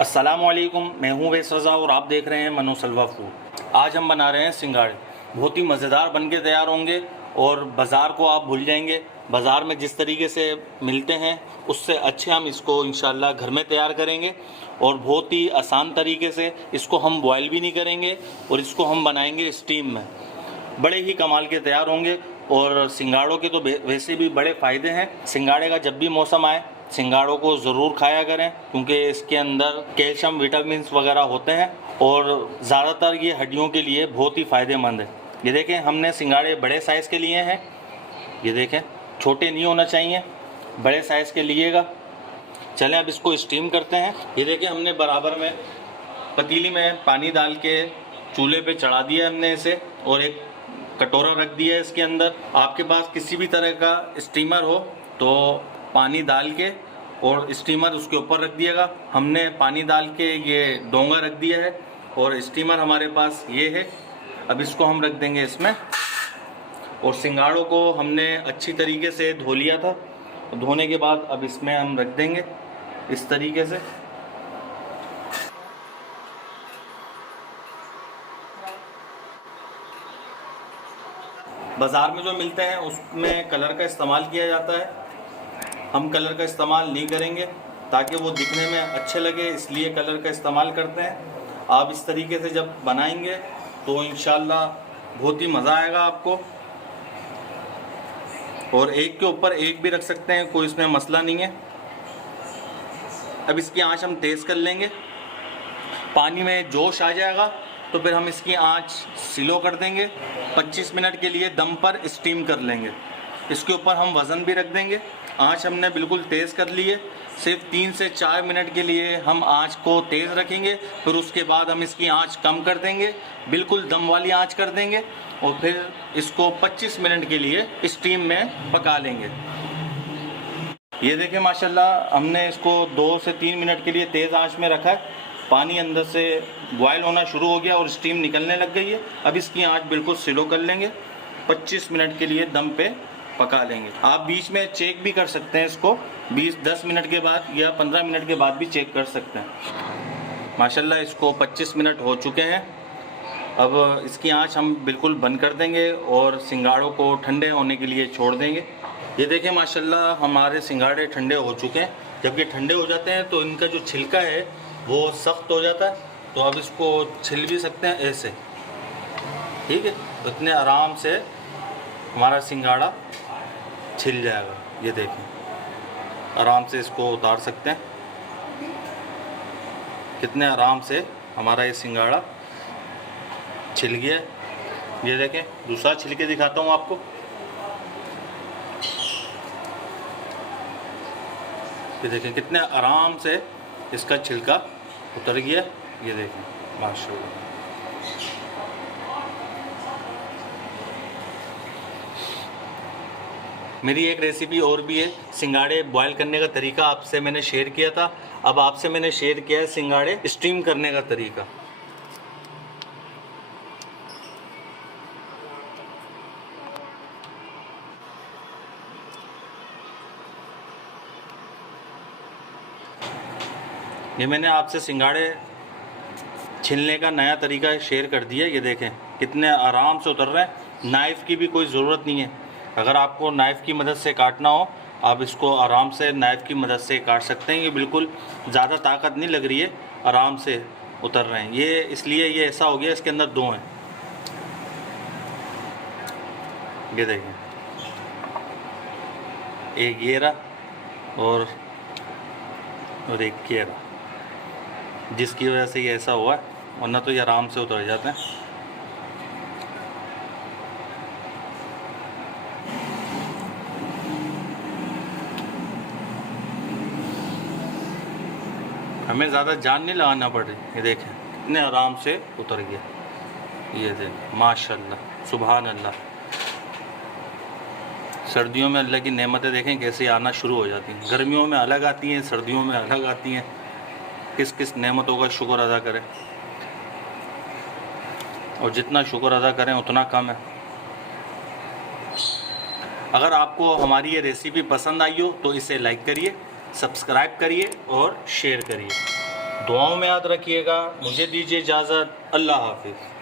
अस्सलामुअलैकुम, मैं हूँ वैस रज़ा और आप देख रहे हैं मनोसलवा फूड। आज हम बना रहे हैं सिंगाड़े। बहुत ही मज़ेदार बनके तैयार होंगे और बाज़ार को आप भूल जाएंगे। बाज़ार में जिस तरीके से मिलते हैं उससे अच्छे हम इसको इंशाल्लाह घर में तैयार करेंगे और बहुत ही आसान तरीके से। इसको हम बॉयल भी नहीं करेंगे और इसको हम बनाएंगे स्टीम में। बड़े ही कमाल के तैयार होंगे। और सिंगाड़ों के तो वैसे भी बड़े फ़ायदे हैं। सिंगाड़े का जब भी मौसम आए सिंगाड़ों को ज़रूर खाया करें, क्योंकि इसके अंदर कैल्शियम विटामिन वगैरह होते हैं और ज़्यादातर ये हड्डियों के लिए बहुत ही फ़ायदेमंद है। ये देखें, हमने सिंगाड़े बड़े साइज़ के लिए हैं। ये देखें, छोटे नहीं होना चाहिए, बड़े साइज़ के लिएगा। चलें अब इसको स्टीम करते हैं। ये देखें, हमने बराबर में पतीली में पानी डाल के चूल्हे पे चढ़ा दिया हमने इसे, और एक कटोरा रख दिया है इसके अंदर। आपके पास किसी भी तरह का स्टीमर हो तो पानी डाल के और स्टीमर उसके ऊपर रख दिएगा। हमने पानी डाल के ये डोंगा रख दिया है और स्टीमर हमारे पास ये है। अब इसको हम रख देंगे इसमें। और सिंगाड़ों को हमने अच्छी तरीके से धो लिया था। धोने के बाद अब इसमें हम रख देंगे इस तरीके से। बाज़ार में जो मिलते हैं उसमें कलर का इस्तेमाल किया जाता है। हम कलर का इस्तेमाल नहीं करेंगे ताकि वो दिखने में अच्छे लगे, इसलिए कलर का इस्तेमाल करते हैं। आप इस तरीके से जब बनाएंगे तो इंशाल्लाह बहुत ही मज़ा आएगा आपको। और एक के ऊपर एक भी रख सकते हैं, कोई इसमें मसला नहीं है। अब इसकी आंच हम तेज़ कर लेंगे। पानी में जोश आ जाएगा तो फिर हम इसकी आंच स्लो कर देंगे। 25 मिनट के लिए दम पर स्टीम कर लेंगे। इसके ऊपर हम वज़न भी रख देंगे। आंच हमने बिल्कुल तेज़ कर ली है। सिर्फ 3 से 4 मिनट के लिए हम आंच को तेज़ रखेंगे, फिर उसके बाद हम इसकी आंच कम कर देंगे, बिल्कुल दम वाली आंच कर देंगे और फिर इसको 25 मिनट के लिए स्टीम में पका लेंगे। ये देखें, माशाल्लाह हमने इसको 2 से 3 मिनट के लिए तेज़ आंच में रखा है। पानी अंदर से बॉयल होना शुरू हो गया और स्टीम निकलने लग गई है। अब इसकी आंच बिल्कुल स्लो कर लेंगे। 25 मिनट के लिए दम पे पका लेंगे। आप बीच में चेक भी कर सकते हैं इसको, 10 मिनट के बाद या 15 मिनट के बाद भी चेक कर सकते हैं। माशाल्लाह इसको 25 मिनट हो चुके हैं। अब इसकी आंच हम बिल्कुल बंद कर देंगे और सिंगाड़ों को ठंडे होने के लिए छोड़ देंगे। ये देखें, माशाल्लाह हमारे सिंगाड़े ठंडे हो चुके हैं। जब ये ठंडे हो जाते हैं तो इनका जो छिलका है वो सख्त हो जाता है, तो अब इसको छिल भी सकते हैं ऐसे, ठीक है। तो इतने आराम से हमारा सिंगाड़ा छिल जाएगा। ये देखें, आराम से इसको उतार सकते हैं। कितने आराम से हमारा ये सिंगाड़ा छिल गया है। ये देखें, दूसरा छिल के दिखाता हूँ आपको। ये देखें कितने आराम से इसका छिलका उतर गया। ये देखें, माशाल्लाह। मेरी एक रेसिपी और भी है, सिंगाड़े बॉयल करने का तरीका आपसे मैंने शेयर किया था। अब आपसे मैंने शेयर किया है सिंगाड़े स्टीम करने का तरीका। ये मैंने आपसे सिंगाड़े छीलने का नया तरीका शेयर कर दिया। ये देखें कितने आराम से उतर रहे हैं। नाइफ़ की भी कोई ज़रूरत नहीं है। अगर आपको नाइफ़ की मदद से काटना हो, आप इसको आराम से नाइफ़ की मदद से काट सकते हैं। ये बिल्कुल ज़्यादा ताकत नहीं लग रही है, आराम से उतर रहे हैं। ये इसलिए ये ऐसा हो गया, इसके अंदर 2 हैं। ये देखें, एक ये रहा और एक ये रहा, जिसकी वजह से ये ऐसा हुआ है, वरना तो ये आराम से उतर जाते हैं। हमें ज़्यादा जान नहीं लगाना पड़ रही। ये देखें कितने आराम से उतर गया। ये देखें, माशाल्लाह, सुभान अल्लाह। सर्दियों में अल्लाह की नेमतें देखें कैसे आना शुरू हो जाती हैं। गर्मियों में अलग आती हैं, सर्दियों में अलग आती हैं। किस किस नेमतों का शुक्र अदा करें, और जितना शुक्र अदा करें उतना कम है। अगर आपको हमारी ये रेसिपी पसंद आई हो तो इसे लाइक करिए, सब्सक्राइब करिए और शेयर करिए। दुआओं में याद रखिएगा। मुझे दीजिए इजाज़त। अल्लाह हाफिज़।